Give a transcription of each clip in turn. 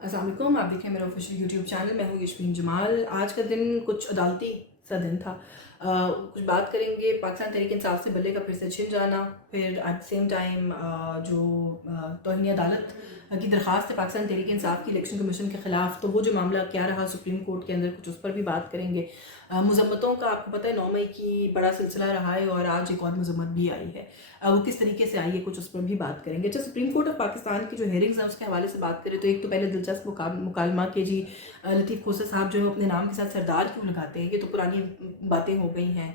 अस्सलाम वालेकुम, आप देख रहे हैं मेरा ऑफिशियल यूट्यूब चैनल। मैं हूँ यशमीन जमाल। आज का दिन कुछ अदालती सा दिन था। कुछ बात करेंगे पाकिस्तान तहरीक इंसाफ से बल्ले का फिर से छिन जाना, फिर एट द सेम टाइम जो तौहीन अदालत की दरख्वास्त है पाकिस्तान तहरीक इंसाफ की इलेक्शन कमीशन के ख़िलाफ़, तो वो जो मामला क्या रहा सुप्रीम कोर्ट के अंदर, कुछ उस पर भी बात करेंगे। मज़म्मतों का आपको पता है 9 मई की बड़ा सिलसिला रहा है और आज एक और मज़म्मत भी आई है। वो किस तरीके से आई है कुछ उस पर भी बात करेंगे। अच्छा, सुप्रीम कोर्ट ऑफ पाकिस्तान की जो हेयरिंग्स हैं उसके हवाले से बात करें तो एक तो पहले दिलचस्प मुकालमा के जी लतीफ़ खोसा साहब जो है अपने नाम के साथ सरदार क्यों लगाते हैं, ये तो पुरानी बातें हो गई हैं,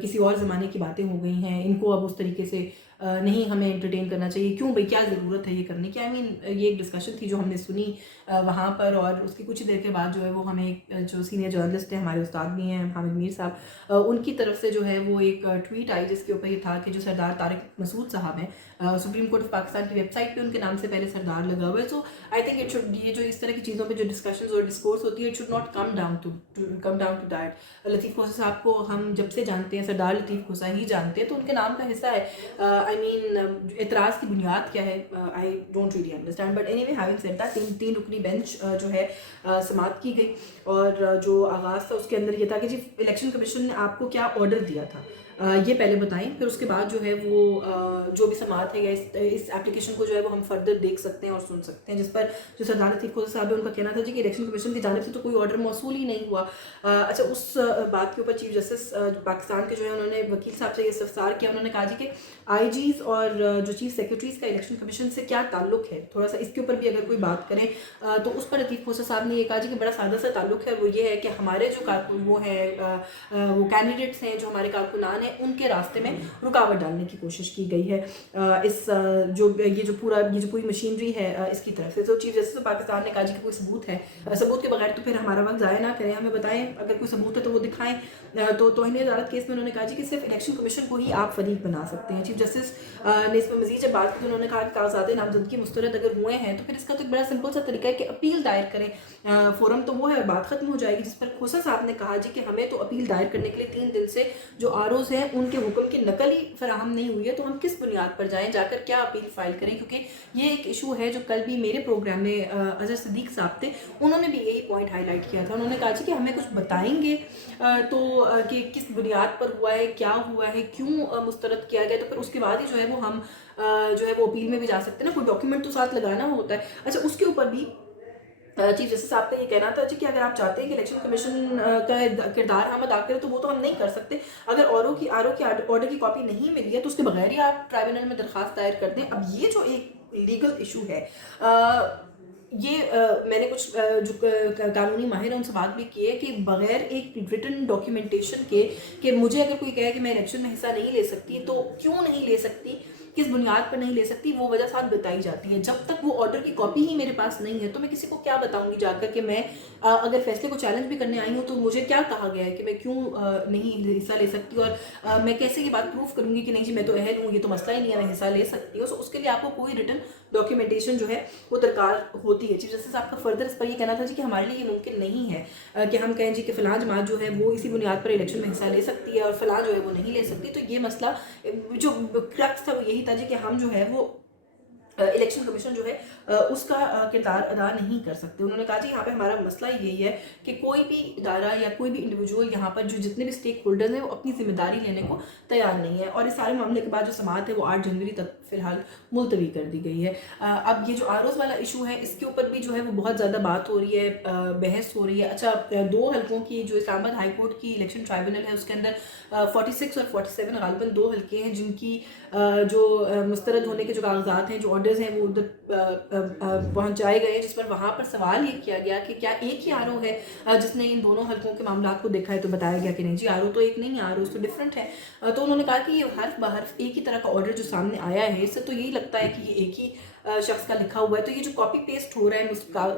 किसी और ज़माने की बातें हो गई हैं, इनको अब उस तरीके से नहीं हमें एंटरटेन करना चाहिए। क्यों भाई, क्या ज़रूरत है ये करने की? आई मीन ये एक डिस्कशन थी जो हमने सुनी वहाँ पर, और उसकी कुछ देर के बाद जो है वो हमें जो सीनियर जर्नलिस्ट हैं, हमारे उस्ताद भी हैं हामिद मीर साहब, उनकी तरफ से जो है वो एक ट्वीट आई जिसके ऊपर ये था कि जो सरदार तारिक मसूद साहब हैं, सुप्रीम कोर्ट ऑफ पाकिस्तान की वेबसाइट पे उनके नाम से पहले सरदार लगा हुआ है। सो आई थिंक इट शुड, ये जो इस तरह की चीज़ों पे जो डिस्कशंस और डिस्कोर्स होती है, it should not come down to that. Latif Khosa साहब को हम जब से जानते हैं, सरदार लतीफ़ खोसा ही जानते हैं, तो उनके नाम का हिस्सा है। आई मीन एतराज़ की बुनियाद क्या है, I don't really understand, but anyway having said that, तीन रुकनी बेंच जो है समाप्त की गई, और जो आगाज़ था उसके अंदर ये था कि जी इलेक्शन कमीशन ने आपको क्या ऑर्डर दिया था, ये पहले बताएं, फिर उसके बाद जो है वो जो भी समात है या इस एप्लीकेशन को जो है वो हम फर्दर देख सकते हैं और सुन सकते हैं, जिस पर जो सरदार लतीफ़ खोसा साहब है उनका कहना था जी कि इलेक्शन कमीशन की जानिब से तो कोई ऑर्डर मौसूल ही नहीं हुआ। अच्छा, उस बात के ऊपर चीफ जस्टिस पाकिस्तान के जो है उन्होंने वकील साहब से ये इस्तफसार किया। उन्होंने कहा जी कि आईजीज़ और जो चीफ सेक्रेटरीज़ का इलेक्शन कमीशन से क्या ताल्लुक है, थोड़ा सा इसके ऊपर भी अगर कोई बात करें। तो उस पर लतीफ़ खोसा साहब ने ये कहा जी कि बड़ा सादा सा ताल्लुक है, और वो ये है कि हमारे जो कारकुन वो हैं, वो कैंडिडेट्स हैं, जो हमारे कारकुनान हैं, उनके रास्ते में रुकावट डालने की कोशिश की गई है इस जो पूरी मशीनरी है इसकी तरफ से। तो चीफ जस्टिस पाकिस्तान ने कहा जी कि कोई सबूत है, सबूत के बगैर तो फिर हमारा वक्त ज़ाया ना करें, हमें बताएं अगर कोई सबूत है तो वो दिखाएं। तो तौहीन अदालत केस में उन्होंने कहा जी कि सिर्फ इलेक्शन कमीशन को ही आप फरीक बना सकते हैं। चीफ जस्टिस ने इस पर मजीद जब बात की तो उन्होंने कहा कि कागजात नामजदगी मुस्तरद अगर हुए हैं तो फिर इसका तो एक बड़ा सिंपल सा तरीका है कि अपील दायर करें, फोरम तो वो है और बात खत्म हो जाएगी। जिस पर खोसा साहब ने कहा जी कि हमें तो अपील दायर करने के लिए 3 दिन से जो आरओज़ हैं उनके हुक्म की नकल ही फराहम नहीं हुई है, तो हम किस बुनियाद पर जाएं, जाकर क्या अपील फाइल करें, क्योंकि ये एक इशू है जो कल भी मेरे प्रोग्राम में अजहर सिद्दीक साहब थे, उन्होंने भी यही पॉइंट हाईलाइट किया था। उन्होंने कहा जी कि हमें कुछ बताएंगे तो कि किस बुनियाद पर हुआ है, क्या हुआ है, क्यों मुस्तरद किया गया, तो फिर उसके बाद ही जो है वो हम जो है वो अपील में भी जा सकते हैं ना, कोई डॉक्यूमेंट तो साथ लगाना होता है। अच्छा, उसके ऊपर भी चीफ जस्टिस साहब का ये कहना था जी कि अगर आप चाहते हैं कि इलेक्शन कमीशन का किरदार हम अदा करें तो वो तो हम नहीं कर सकते। अगर आर ओ की ऑर्डर की कॉपी नहीं मिली है तो उसके बगैर ही आप ट्राइब्यूनल में दरख्वास्त दायर कर दें। अब ये जो एक लीगल इशू है, ये मैंने कुछ जो कानूनी माहिर हैं उनसे बात भी की है कि बगैर एक रिटन डॉक्यूमेंटेशन के कि मुझे अगर कोई कहे कि मैं इलेक्शन में हिस्सा नहीं ले सकती, तो क्यों नहीं ले सकती, किस बुनियाद पर नहीं ले सकती, वो वजह साथ बताई जाती है। जब तक वो ऑर्डर की कॉपी ही मेरे पास नहीं है तो मैं किसी को क्या बताऊंगी जाकर कि मैं अगर फैसले को चैलेंज भी करने आई हूँ तो मुझे क्या कहा गया है कि मैं क्यों नहीं हिस्सा ले सकती, और मैं कैसे ये बात प्रूफ करूंगी कि नहीं जी मैं तो अहल हूँ, ये तो मसला ही नहीं है, मैं हिस्सा ले सकती हूँ। सो उसके लिए आपको कोई रिटन डॉक्यूमेंटेशन जो है वो दरकार होती है। चीफ जस्टिस आपका फर्दर इस पर यह कहना था जी कि हमारे लिए ये मुमकिन नहीं है कि हम कहें जी कि फ़लाँ जमात जो है वो इसी बुनियाद पर इलेक्शन में हिस्सा ले सकती है और फ़लाँ जो है वो नहीं ले सकती। तो ये मसला जो क्रक्स था वो यही था जी कि हम जो है वो इलेक्शन कमीशन जो है उसका किरदार अदा नहीं कर सकते। उन्होंने कहा जी यहाँ पे हमारा मसला यही है कि कोई भी इदारा या कोई भी इंडिविजुअल यहाँ पर जो जितने भी स्टेक होल्डर्स हैं वो अपनी जिम्मेदारी लेने को तैयार नहीं है, और इस सारे मामले के बाद जो समात है वो 8 जनवरी तक फिलहाल मुलतवी कर दी गई है। अब ये जो आरोज वाला इशू है इसके ऊपर भी जो है वो बहुत ज़्यादा बात हो रही है, बहस हो रही है। अच्छा, 2 हल्कों की जो इस्लामाबाद हाई कोर्ट की इलेक्शन ट्राइब्यूनल है उसके अंदर 46 और 47 गालिबन 2 हल्के हैं जिनकी जो मुस्तरद होने के जो कागजात हैं, जो ऑर्डर्स हैं, वो उधर पहुंचाए गए, जिस पर वहाँ पर सवाल ये किया गया कि क्या एक ही आर ओ है जिसने इन दोनों हल्कों के मामला को देखा है, तो बताया गया कि नहीं जी आर ओ तो एक नहीं है, आर ओ तो डिफरेंट है। तो उन्होंने कहा कि ये हर्फ बहर्फ एक ही तरह का ऑर्डर जो सामने आया है, इससे तो यही लगता है कि ये एक ही शख्स का लिखा हुआ है। तो ये जो कॉपी पेस्ट हो रहा है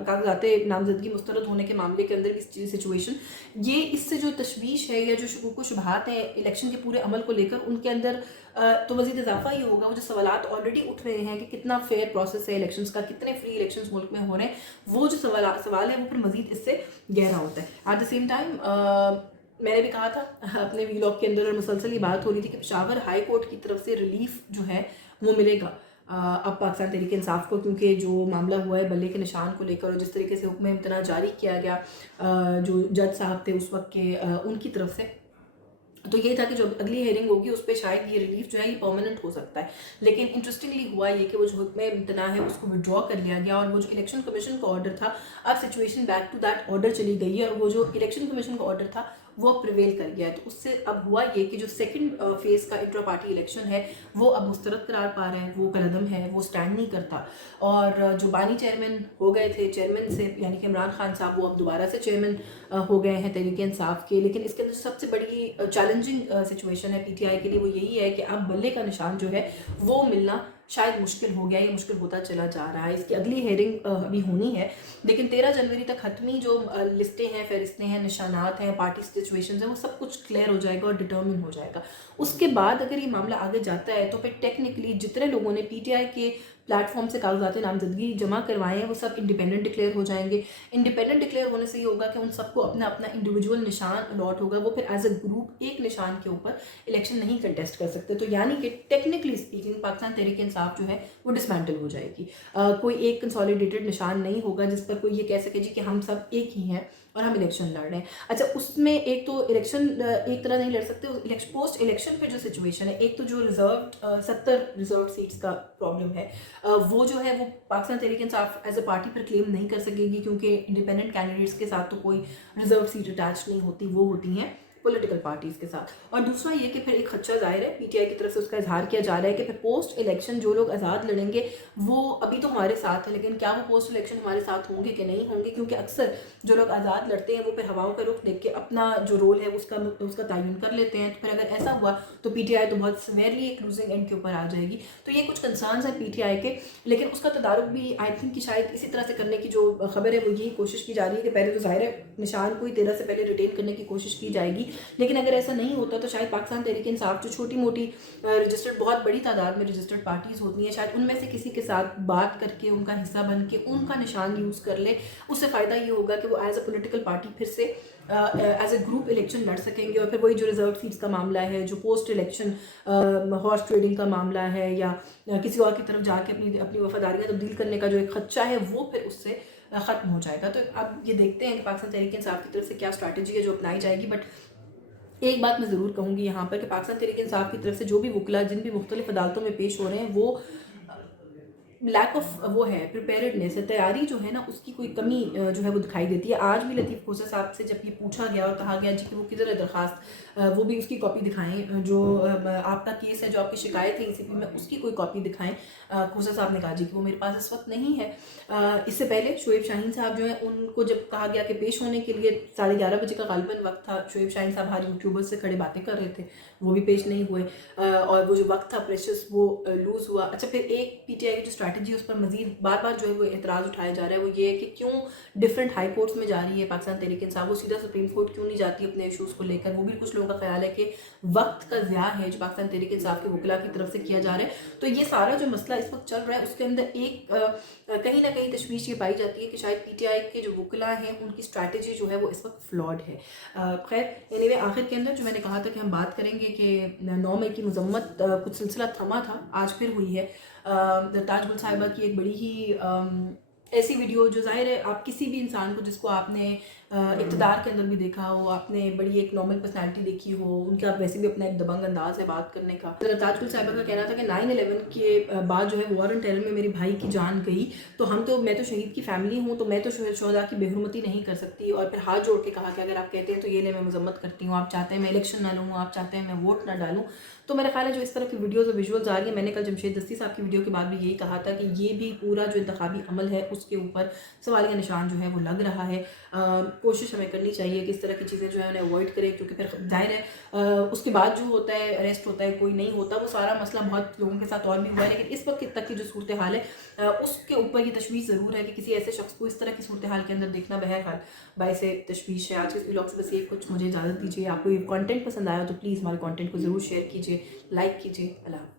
कागजात नामजदगी मुस्तरद होने के मामले के अंदर की सिचुएशन, ये इससे जो तशवीश है या जो शुकूक शुबहात हैं इलेक्शन के पूरे अमल को लेकर उनके अंदर तो मज़ीद इजाफा ही होगा। वो जो सवालात ऑलरेडी उठ रहे हैं कि कितना फेयर प्रोसेस है इलेक्शंस का, कितने फ्री इलेक्शंस मुल्क में हो रहे हैं, वो जो सवाल है वो फिर मज़ीद इससे गहरा होता है। एट द सेम टाइम मैंने भी कहा था अपने वीलॉग के अंदर, और मुसलसल ये बात हो रही थी कि पेशावर हाई कोर्ट की तरफ से रिलीफ जो है वो मिलेगा। अब पाकिस्तान तहरीक इंसाफ को, क्योंकि जो मामला हुआ है बल्ले के निशान को लेकर और जिस तरीके से हुक्म इम्तना जारी किया गया जो जज साहब थे उस वक्त के उनकी तरफ से, तो ये था कि जो अगली हेयरिंग होगी उस पर शायद ये रिलीफ जो है ये परमानेंट हो सकता है। लेकिन इंटरेस्टिंगली हुआ ये कि वो जो हुक्म इम्तना है उसको विड्रॉ कर लिया गया और वो जो इलेक्शन कमीशन का ऑर्डर था, अब situation back to that order चली गई है और वो जो इलेक्शन कमीशन का ऑर्डर था वो अब प्रिवेल कर गया है। तो उससे अब हुआ ये कि जो सेकंड फेज़ का इंट्रा पार्टी इलेक्शन है वो अब मुस्तरद करार पा रहा है, वो कलदम है, वो स्टैंड नहीं करता। और जो बानी चेयरमैन हो गए थे, चेयरमैन से यानी कि इमरान खान साहब, वो अब दोबारा से चेयरमैन हो गए हैं तहरीक इंसाफ के। लेकिन इसके अंदर सबसे बड़ी चैलेंजिंग सिचुएशन है PTI के लिए वो यही है कि अब बल्ले का निशान जो है वो मिलना शायद मुश्किल हो गया, ये मुश्किल होता चला जा रहा है। इसकी अगली हेयरिंग अभी होनी है, लेकिन 13 जनवरी तक हतमी जो लिस्टें हैं, फहरिस्तें हैं, निशानात हैं, पार्टी सिचुएशंस हैं, वो सब कुछ क्लियर हो जाएगा और डिटर्मिन हो जाएगा। उसके बाद अगर ये मामला आगे जाता है तो फिर टेक्निकली जितने लोगों ने PTI के प्लेटफॉर्म से कागजात नामजदगी जमा करवाए हैं वो सब इंडिपेंडेंट डिक्लेयर हो जाएंगे। इंडिपेंडेंट डिक्लेयर होने से ये होगा कि उन सबको अपना अपना इंडिविजुअल निशान अलॉट होगा, वो फिर एज अ ग्रुप एक निशान के ऊपर इलेक्शन नहीं कंटेस्ट कर सकते। तो यानी कि टेक्निकली स्पीकिंग पाकिस्तान तहरीक इंसाफ जो है वो डिसमेंटल हो जाएगी। कोई एक कंसोलिडेटेड निशान नहीं होगा जिस पर कोई ये कह सके जी कि हम सब एक ही हैं और हम इलेक्शन लड़ रहे हैं। अच्छा, उसमें एक तो इलेक्शन एक तरह नहीं लड़ सकते, इलेक्शन पोस्ट इलेक्शन पे जो सिचुएशन है, एक तो जो 70 रिजर्व सीट्स का प्रॉब्लम है वो जो है वो Pakistan Tehreek Insaf as a party पर क्लेम नहीं कर सकेगी, क्योंकि इंडिपेंडेंट कैंडिडेट्स के साथ तो कोई रिजर्व सीट अटैच नहीं होती, वो होती हैं पॉलिटिकल पार्टीज़ के साथ। और दूसरा ये कि फिर एक खदशा जाहिर है PTI की तरफ से उसका इजहार किया जा रहा है कि फिर पोस्ट इलेक्शन जो लोग आज़ाद लड़ेंगे वो अभी तो हमारे साथ है, लेकिन क्या वो पोस्ट इलेक्शन हमारे साथ होंगे कि नहीं होंगे, क्योंकि अक्सर जो लोग आज़ाद लड़ते हैं वो फिर हवाओं का रुख देख के अपना जो रोल है उसका तयन कर लेते हैं। तो फिर अगर ऐसा हुआ तो PTI तो बहुत सीवियरली एक लूजिंग एंड के ऊपर आ जाएगी। तो ये कुछ कंसर्न्स हैं PTI के, लेकिन उसका तदारुक भी आई थिंक कि शायद इसी तरह से करने की जो खबर है वो यही कोशिश की जा रही है कि पहले तो ज़ाहिर है निशान को ही 13 से पहले रिटेन करने की कोशिश की जाएगी, लेकिन अगर ऐसा नहीं होता तो शायद पाकिस्तान तहरीक इंसाफ जो छोटी मोटी रजिस्टर्ड, बहुत बड़ी तादाद में रजिस्टर्ड पार्टीज़ होती हैं, शायद उनमें से किसी के साथ बात करके उनका हिस्सा बन के उनका निशान यूज़ कर ले। उससे फ़ायदा ये होगा कि वो एज अ पोलिटिकल पार्टी फिर से एज अ ग्रुप इलेक्शन लड़ सकेंगे। और फिर वही जो रिजर्व सीट्स का मामला है, जो पोस्ट इलेक्शन हॉर्स ट्रेडिंग का मामला है, या किसी और की तरफ जाके अपनी अपनी वफादारियाँ तब्दील करने का जो एक खदशा है वो फिर उससे ख़त्म हो जाएगा। तो अब ये देखते हैं कि पाकिस्तान तहरीक इंसाफ की तरफ से क्या स्ट्रैटेजी है जो अपनाई जाएगी। बट एक बात मैं ज़रूर कहूँगी यहाँ पर कि पाकिस्तान तहरीक इंसाफ की तरफ से जो भी वकला जिन भी मुख्तलिफ अदालतों में पेश हो रहे हैं वो लैक ऑफ वो है प्रिपेयर्डनेस है, तैयारी जो है ना उसकी कोई कमी जो है वो दिखाई देती है। आज भी लतीफ़ खोसा साहब से जब ये पूछा गया और कहा गया जी कि वो किधर है दरख्वास्त, वो भी उसकी कॉपी दिखाएं, जो आपका केस है, जो आपकी शिकायत है ECP में, उसकी कोई कॉपी दिखाएं। खोसा साहब ने कहा जी कि वो मेरे पास इस वक्त नहीं है। इससे पहले शोएब शाहीन साहब जो है उनको जब कहा गया कि पेश होने के लिए 11:30 बजे का गालिबन वक्त था, शोएब शाहीन साहब हर यूट्यूबर्स से खड़े बातें कर रहे थे, वो भी पेश नहीं हुए और वो जो वक्त था प्रेशस वो लूज़ हुआ। अच्छा, फिर एक PTI की जो स्ट्रैटेजी उस पर मजीद बार बार जो है वो एतराज़ उठाया जा रहा है वो ये है कि क्यों डिफरेंट हाई कोर्ट्स में जा रही है पाकिस्तान तहरीक इंसाफ, वो सीधा सुप्रीम कोर्ट क्यों नहीं जाती अपने इशूज़ को लेकर। वो भी कुछ लोगों का ख्याल है कि वक्त का ज़िया है जो पाकिस्तान तहरीक इंसाफ के वकला की तरफ से किया जा रहा है। तो ये सारा जो मसला इस वक्त चल रहा है उसके अंदर एक कहीं ना कहीं तशवीश ये पाई जाती है कि शायद PTI के जो वकला हैं उनकी स्ट्रैटेजी जो है वो इस वक्त फ्लॉड है। खैर एनीवे, आखिर के अंदर जो मैंने कहा था कि हम बात करेंगे कि 9 मई की मजम्मत कुछ सिलसिला थमा था, आज फिर हुई है। ताज गुल साहिबा की एक बड़ी ही ऐसी वीडियो जो ज़ाहिर है आप किसी भी इंसान को जिसको आपने इक़्तिदार के अंदर भी देखा हो, आपने बड़ी एक नॉर्मल पर्सनैलिटी देखी हो, उनका वैसे भी अपना एक दबंग अंदाज है बात करने का। ताज गुल साहिबा का कहना था कि 9/11 के बाद जो है वॉर एंड टेरर में मेरे भाई की जान गई, तो मैं तो शहीद की फैमिली हूँ, तो मैं तो शहदा की बेहुरमती नहीं कर सकती। और फिर हाथ जोड़ के कहा कि अगर आप कहते हैं तो ये ले मैं मजम्मत करती हूँ, आप चाहते हैं मैं इलेक्शन ना लूँ, आप चाहते हैं मैं वोट ना डालूँ। तो मेरा ख्याल है जो इस तरह की वीडियोज़ और विजुअल्स आ रही है, मैंने कल जमशेद दस्ती साहब की वीडियो के बाद भी यही कहा था कि ये भी पूरा जो इंतखाबी अमल है उसके ऊपर सवालिया निशान जो है वो लग रहा है। कोशिश हमें करनी चाहिए कि इस तरह की चीज़ें जो है उन्हें अवॉइड करें, क्योंकि फिर जाहिर है उसके बाद जो होता है अरेस्ट होता है, कोई नहीं होता, वो सारा मसला बहुत लोगों के साथ और भी हुआ है। लेकिन इस वक्त तक की जो सूरत हाल है उसके ऊपर ये तशवीश ज़रूर है कि किसी ऐसे शख्स को इस तरह की सूरत हाल के अंदर देखना बहरहाल बायस तशवीश है। आज के इस व्लॉग से बस ये कुछ, मुझे इजाज़त दीजिए। आपको ये कंटेंट पसंद आया तो प्लीज़ हमारे कंटेंट को ज़रूर शेयर कीजिए, लाइक कीजिए। अल्लाह हाफ़िज़।